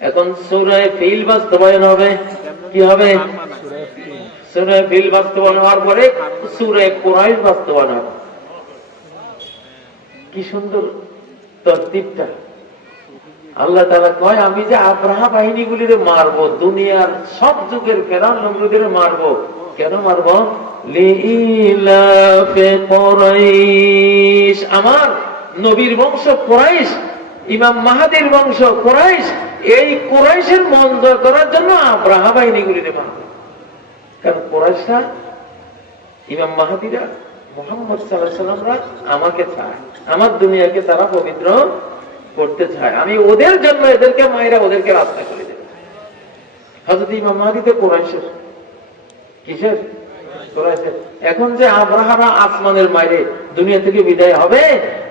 এখন সুরায় ফিল বাস্তবায়ন হবে। কি হবে? সুরায় ফিল বাস্তবায়ন হওয়ার পরে সুরায় কোরআন বাস্তবায়ন হবে। কি সুন্দর তরতিবটা আল্লাহ তারা কয়, আমি যে আব্রাহা বাহিনীগুলির মারবো, দুনিয়ার সব যুগের ফেরান নমরুদের মারবো, কেন মারবো? আমার নবীর বংশ কোরাইশ, ইমাম মাহাদির বংশ কোরাইশ। এই কোরাইশের মন জয় করার জন্য আব্রাহা বাহিনীগুলির মারবো কারণ কোরাইশরা, ইমাম মাহাদিরা, মোহাম্মদ সাল্লাহ সাল্লামরা আমাকে চায়, আমার দুনিয়াকে তারা পবিত্র করতে চায়। আমি ওদের জন্য এদেরকে মায়েরা ওদেরকে রাস্তা করে দেবে। হজরত ইমাম মাহাদি তো কোরআশের কিসের? এখন যে আব্রাহারা আসমানের মায়েরে দুনিয়া থেকে বিদায় হবে,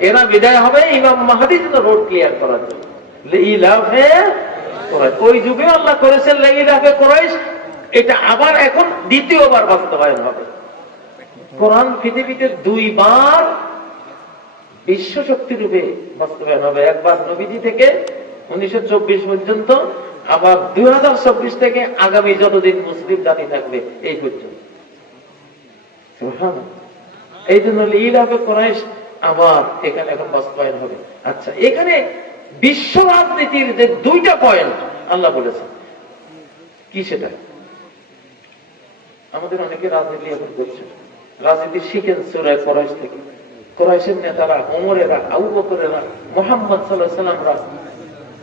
এরা বিদায় হবে ইমাম মাহাদি জন্য রোড ক্লিয়ার করার জন্য। কোরাইশ। ওই যুগে আল্লাহ করেছেন ইলাফে কোরাইশ। এটা আবার এখন দ্বিতীয়বার বাস্তবায়ন হবে কোরআন পৃথিবীতে দুইবার বিশ্ব শক্তি রূপে বাস্তবায়ন হবে। একবার নবীজি থেকে উনিশশো পর্যন্ত, আবার দুই হাজার চব্বিশ থেকে আগামী যতদিন মুসলিম জাতি থাকবে, এই পর্যন্ত। এই জন্য ইলাফে কোরাইশ, আবার এখানে এখন বাস্তবায়ন হবে। আচ্ছা এখানে বিশ্ব রাজনীতির যে দুইটা পয়েন্ট আল্লাহ বলেছেন কি সেটা আমাদের অনেকে রাজনীতি এখন করছে রাজনীতি শিখেন সুরায় কোরাইশ থেকে কোরাইশের নেতারা ওমরেরা আবু বকরেরা মোহাম্মদ সাল্লাহ সাল্লামরা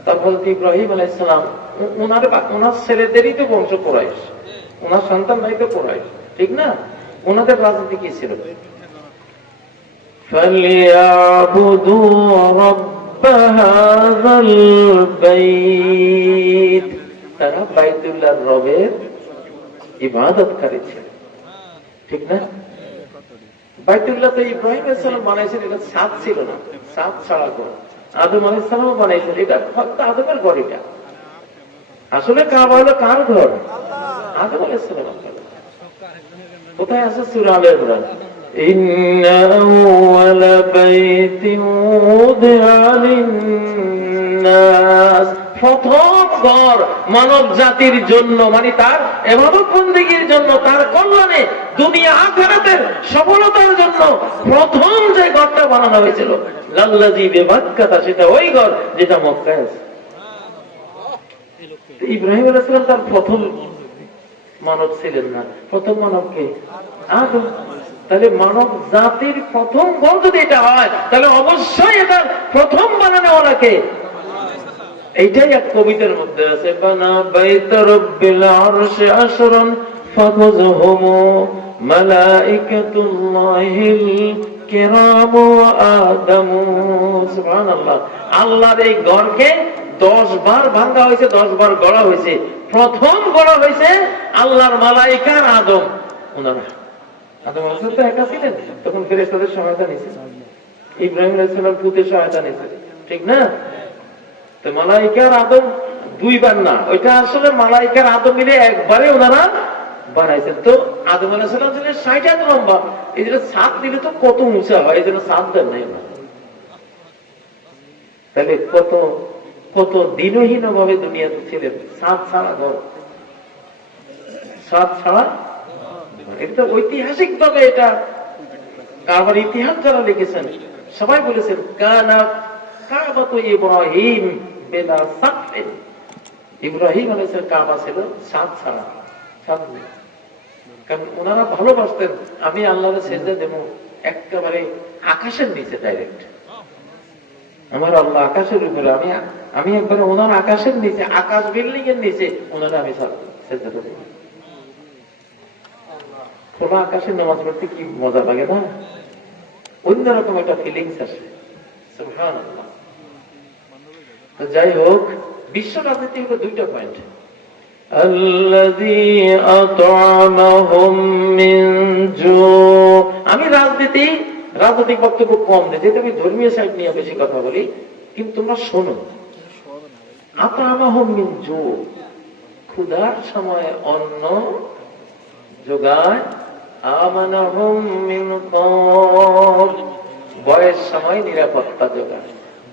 তারপর ইব্রাহিম আলাইসালাম ওনার বা- ওনার ছেলেদেরই তো বংশ কোরাইশ ওনার সন্তান নাই তো কোরাইশ ঠিক না ওনাদের রাজনীতি কি ছিল فليعبدوا رب هذا البيت তারা বাইতুল্লাহ রবের ইবাদতকারী ছিল ঠিক না বাইতুল্লাহ তো ইব্রাহিম আলাইসালাম বানাইছেন এটা সাত ছিল না সাত ছাড়া করে আদম আলাইসালামও বানাইছেন এটা ফক্ত আদমের ঘর এটা আসলে কাবা হলো কার ঘর আদম আলাইসালাম কোথায় আছে সুরা আল ইমরান إن মানব জাতির জন্য মানে তার এবাদত জন্য, তার কল্যাণে দুনিয়া আখেরাতের সফলতার জন্য প্রথম যে ঘরটা বানানো হয়েছিল। লাল্লাজি বেবাক্কাতা, সেটা ওই ঘর যেটা মক্কায় আছে। ইব্রাহিম আলাইসালাম তার প্রথম মানব ছিলেন না। প্রথম মানবকে তাহলে মানব জাতির প্রথম ঘর যদি এটা হয়, তাহলে অবশ্যই এটা প্রথম বানানো ওনাকে এইটাই এক কবিতার মধ্যে আছে, বানা বাইত রব্বিল আরশে মালাইকাতুল্লাহিল কিরাম আদম। সুবহানাল্লাহ। আল্লাহর এই ঘরকে দশ বার হয়েছে, দশ বার গড়া হয়েছে। প্রথম গড়া হয়েছে আল্লাহর মালাইকার আদম। ওনারা আদম আলাইহিস তো একা ছিলেন, তখন ফেরেশতাদের সহায়তা নিয়েছে। ইব্রাহিম আলাইহিস সালাম পুতের সহায়তা নিয়েছে। ঠিক না? তো মালাইকার আদম দুইবার না। ওইটা আসলে মালাইকার আদম মিলে একবারে ওনারা বানাইছেন। তো আদম আলাইসালাম ছিলেন ষাট হাত লম্বা। এই জন্য সাত দিলে তো কত উঁচা হয়, এই জন্য সাত দেন নাই। তাহলে কত কত দিনহীন ভাবে দুনিয়াতে ছিলেন? সাত ছাড়া ঘর। সাত ছাড়া এটা ঐতিহাসিক ভাবে এটা কারবার ইতিহাস যারা লিখেছেন, সবাই বলেছেন, কানা কাবা তো ইব্রাহিম ইব্রাহিম কাবা ছিল সাত ছাড়া সাত নেই। কারণ ওনারা ভালোবাসতেন, আমি একেবারে আকাশের নিচে ডাইরেক্ট আমার আল্লাহ আকাশের উপরে, আমি আমি একবারে ওনার আকাশের নিচে, আকাশ বিল্ডিং এর নিচে ওনারা আমি খোলা আকাশে নামাজ পড়তে কি মজা লাগে না? অন্যরকম একটা ফিলিংস আসে। যাই হোক, বিশ্ব রাজনীতি হলো দুইটা পয়েন্ট আমি রাজনীতি, রাজনৈতিক বক্তব্য কম দিই, যেহেতু আমি ধর্মীয় সাইড নিয়ে বেশি কথা বলি, কিন্তু তোমরা শোনো। জো। ক্ষুধার সময় অন্ন যোগায়। বয়ের সময় নিরাপত্তা যোগায়।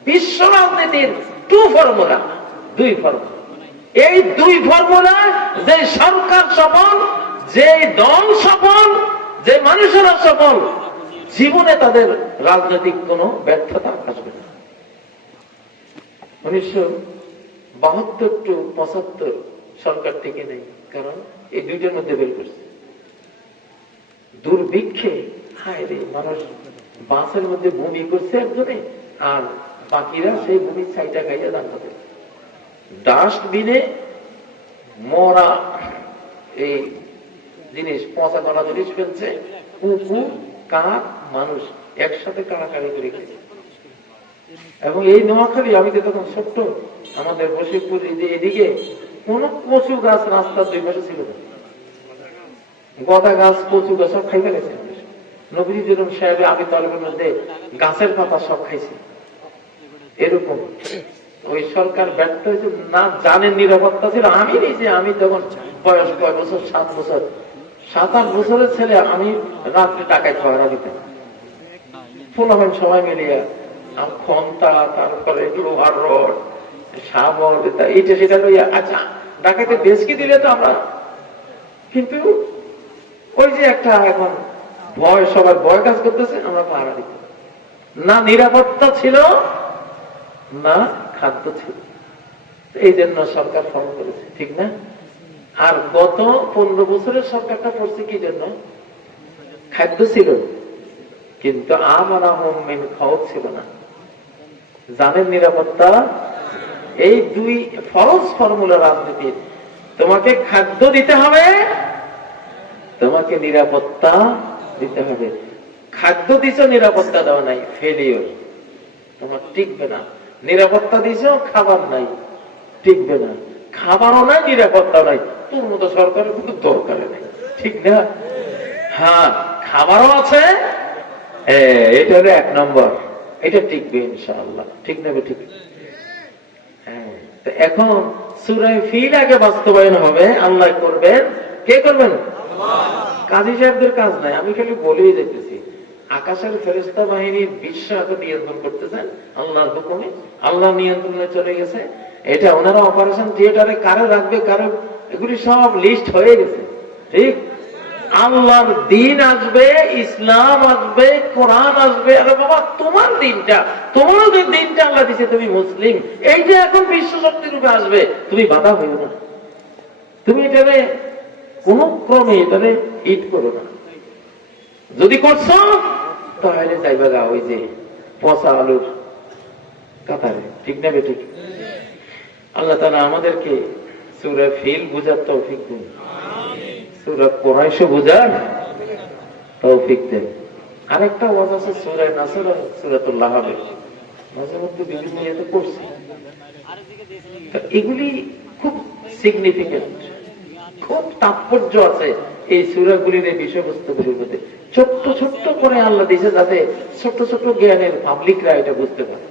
বিশ্ব রাজনীতির টু ফর্মুলা দুই ফর্মুলা এই দুই ফর্মুলা যে সরকার সফল, যে দল সফল, যে মানুষেরা সফল, জীবনে তাদের রাজনৈতিক কোনো ব্যর্থতা আসবে না। উনিশশো বাহাত্তর টু পঁচাত্তর সরকার থেকে নেই, কারণ এই দুইটার মধ্যে বের করছে। দুর্ভিক্ষে হায় রে, মানুষ বাসের মধ্যে ভূমি করছে একজনে আর বাকিরা সেই বমি ছাইটা খাইয়া দান করে। ডাস্টবিনে মরা এই জিনিস, পচা করা জিনিস ফেলছে কুকুর কাক, মানুষ একসাথে কাড়াকাড়ি করে খেয়েছে। এবং এই নোয়াখালী, আমি তো তখন ছোট্ট, আমাদের বসিপুর এদিকে, কোন কচু গাছ রাস্তার দুই পাশে ছিল না। গদা গাছ, কচু গাছ সব খাইতে গেছে। নবী জুলুম সাহেব আমি তলবের মধ্যে গাছের পাতা সব খাইছি। এরকম ওই সরকার ব্যর্থ হয়েছে, না জানেন নিরাপত্তা ছিল। আমি নিজে, আমি তখন বয়স কয় বছর? সাত বছর। সাত, আট বছরের ছেলে, আমি রাত্রে টাকায় পাহারা দিতাম। আচ্ছা দিলে তো আমরা কিন্তু ওই যে একটা এখন ভয় কাজ করতেছে, আমরা দিতাম। না নিরাপত্তা ছিল না খাদ্য ছিল। এই জন্য সরকার ফলো করেছে, ঠিক না? আর গত পনেরো বছরের সরকারটা করছে কি জন্য? খাদ্য ছিল। কিন্তু আমার মেন খাওয়া ছিল না। জানেন নিরাপত্তা? এই দুই ফরজ ফর্মুলা রাজনীতির। তোমাকে খাদ্য দিতে হবে, তোমাকে নিরাপত্তা দিতে হবে। খাদ্য দিছ, নিরাপত্তা দেওয়া নাই ফেলিওর তোমার টিকবে না। নিরাপত্তা দিছ খাবার নাই টিকবে না। খাবারও নাই নিরাপত্তা নাই। তোর মতো সরকারের কিন্তু দরকার নেই। ঠিক না? হ্যাঁ খাবারও আছে। এটা হলো এক নম্বর। এটা টিকবে ইনশাআল্লাহ। ঠিক নেবে ঠিক? হ্যাঁ, তো এখন সুরায় ফিল আগে বাস্তবায়ন হবে। আল্লাহ করবেন। কে করবেন? কাজী সাহেবদের কাজ নাই। আমি খালি বলেই যেতেছি আকাশের ফেরেস্তা বাহিনীর বিশ্ব এখন নিয়ন্ত্রণ করতেছেন আল্লাহর হুকুমে, আল্লাহ নিয়ন্ত্রণে চলে গেছে। এটা ওনারা অপারেশন থিয়েটারে কারে রাখবে, কারে, এগুলি সব লিস্ট হয়ে গেছে। ঠিক? আল্লাহর দিন আসবে, ইসলাম আসবে, কোরআন আসবে, আরে বাবা, তোমার দিনটা তোমার যে দিনটা আল্লাহ দিছে, তুমি মুসলিম, এইটা এখন বিশ্ব শক্তি রূপে আসবে। তুমি বাধা হইও না। তুমি এটারে কোন ক্রমে এটারে হিট করো না। যদি করছ তাহলে যাইবা গা, ওই যে পচা আলুর কাতারে। ঠিক না বে ঠিক আল্লাহ তালা আমাদেরকে সুরা ফিল বুঝার তৌফিক দিন। সুরা কোরআশ বুঝার তৌফিক দেন। আরেকটা ওয়াজ আছে সুরায় নাসর সুরাতুল্লাহ এগুলি খুব সিগনিফিকেন্ট খুব তাৎপর্য আছে এই সুরাগুলির এই বিষয়বস্তুগুলির মধ্যে। ছোট্ট ছোট্ট করে আল্লাহ দিয়েছে যাতে ছোট্ট ছোট্ট জ্ঞানের পাবলিকরা এটা বুঝতে পারে।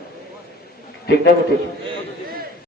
ঠিক না, ঠিক?